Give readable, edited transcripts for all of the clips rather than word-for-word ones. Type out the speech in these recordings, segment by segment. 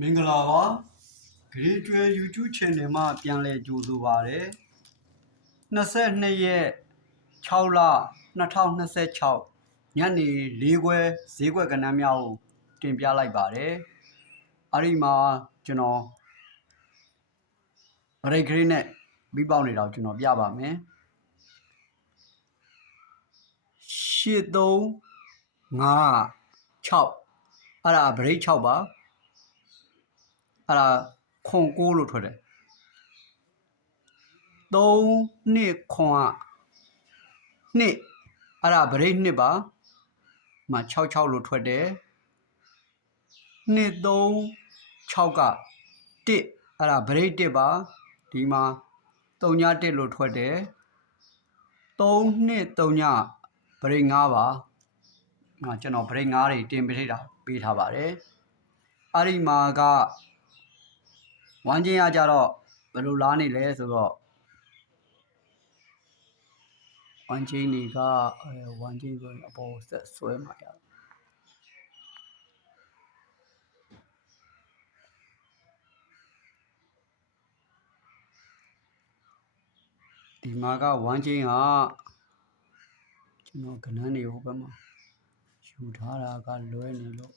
မင်္ဂလာပါဂရေကျွဲ YouTube channel မှာပြန်လည်ကြိုဆိုပါရစေ22ရက်6လ2026ညနေ4ခွဲဈေးကွက်ကဏ္ဍများကိုတင်ပြလိုက်ပါတယ်အဲ့ဒီမှာကျွန်တော်ဗရိတ်ကလေးနဲ့ပြီးပေါက်နေတော့ကျွန်တော်ပြပါမယ်8356အဲ့ဒါဗရိတ်6ပါအဲ့ဒါခွန်6လို့ထွက်တယ်3နှစ်ခွန်နှစ်အဲ့ဒါဗရိတ်2ပါမှာ66လို့ထွက်တယ်236က1အဲ့ဒါဗရိတ်1ပါဒီမှာ31လို့ထွက်တယ်323ဗရိတ်5ပါကျွန်တော်ဗရိတ်5တွေတင်ပေးထားပါတယ်အဲ့ဒီမှာကဝမ်းချင်းရကြတော့ဘယ်လိုလားနေလဲဆိုတော့ဝမ်းချင်းတွေကဝမ်းချင်းဆိုရင်အပေါ်ဆက်ဆွဲမှာရဒီမှာကဝမ်းချင်းကကျွန်တော်ကဏ္ဍနေဟိုဘက်မှာယူထားတာကလွဲနေလို့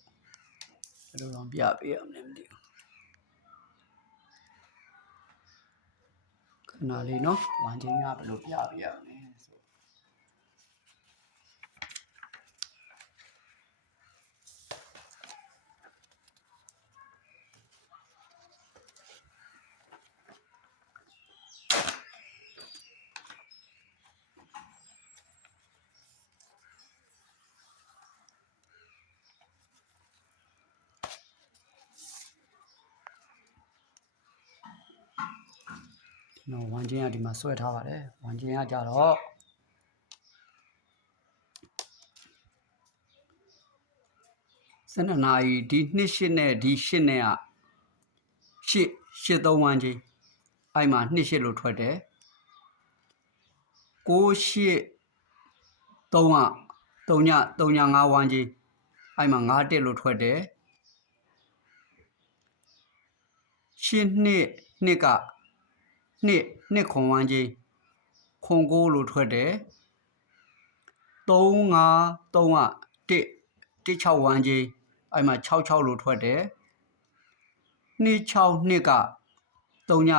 ဘယ်လိုတော့ပြပေးရမလဲမသိဘူးခဏလေးနော်ဝမ်းချင်းကဘယ်လိုပြပေးရမလဲဆိုနော်ဝမ်းချင်းကဒီမှာဆွဲထားပါတယ်ဝမ်းချင်းကကြတော့12နာရီဒီ2 8နဲ့ဒီ8နဲ့က8 3ဝမ်းချင်းအဲ့မှာ2 8လို့ထွက်တယ်9 8 3က3ည5ဝမ်းချင်းအဲ့မှာ9 1လို့ထွက်တယ်8 2 2က2ခွန်ဝမ်းချင်းခွန်9လို့ထွက်တယ်3 5 3က1 6ဝမ်းချင်းအဲ့မှာ66လို့ထွက်တယ်2 6 2က3ည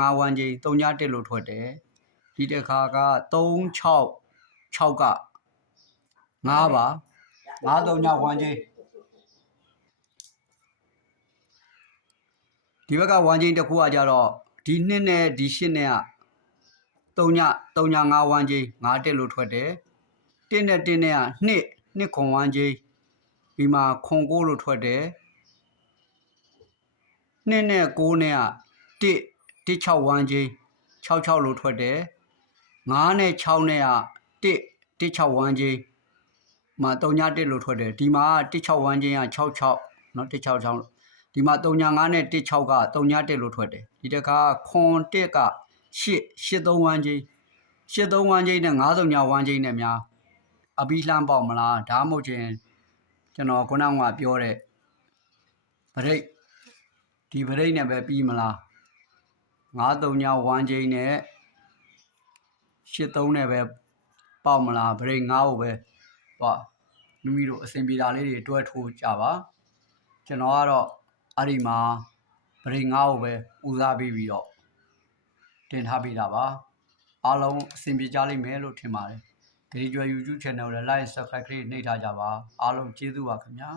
5ဝမ်းချင်း3ည1လို့ထွက်တယ်ဒီတစ်ခါက3 6 6က5ပါ5 3ညဝမ်းချင်းဒီဘက်ကဝမ်းချင်းတစ်ခုကကြတော့ဒီ2နဲ့ဒီ8နဲ့က3ည5ဝမ်းချင်း5 1လို့ထွက်တယ်1နဲ့1နဲ့က2ခွန်ဝမ်းချင်းဒီမှာခွန်9လို့ထွက်တယ်2နဲ့9နဲ့က1 6ဝမ်းချင်း66လို့ထွက်တယ်5နဲ့6နဲ့က1 6ဝမ်းချင်းမှာ3ည1လို့ထွက်တယ်ဒီမှာ16ဝမ်းချင်းက66เนาะ166ဒီမှာ3ည5နဲ့16က3ည1လို့ထွက်တယ်ဒီတခါခွန်1က8 3ဝမ်းချင်း8 3ဝမ်းချင်းနဲ့5 3ညဝမ်းချင်းနဲ့များအပြီးလှမ်းပေါက်မလားဒါမှမဟုတ်ချင်းကျွန်တော်ခုနကပြောတဲ့ဗရိတ်ဒီဗရိတ်နဲ့ပဲပြီးမလား5 3ညဝမ်းချင်းနဲ့8 3နဲ့ပဲပေါက်မလားဗရိတ်5ကိုပဲသွားမိမိတို့အစဉ်ပြေတာလေးတွေတွဲထိုးကြပါကျွန်တော်ကတော့အဲ့ဒီမှာဗရိတ်5ကိုပဲဦးစားပေးပြီးတော့တင်ထားပေးတာပါအားလုံးအစဉ်ပြေကြလိမ့်မယ်လို့ထင်ပါတယ်ဂရေကျွဲ YouTube channel ကိုလည်း like subscribe နှိပ်ထားကြပါအားလုံးကျေးဇူးပါခင်ဗျာ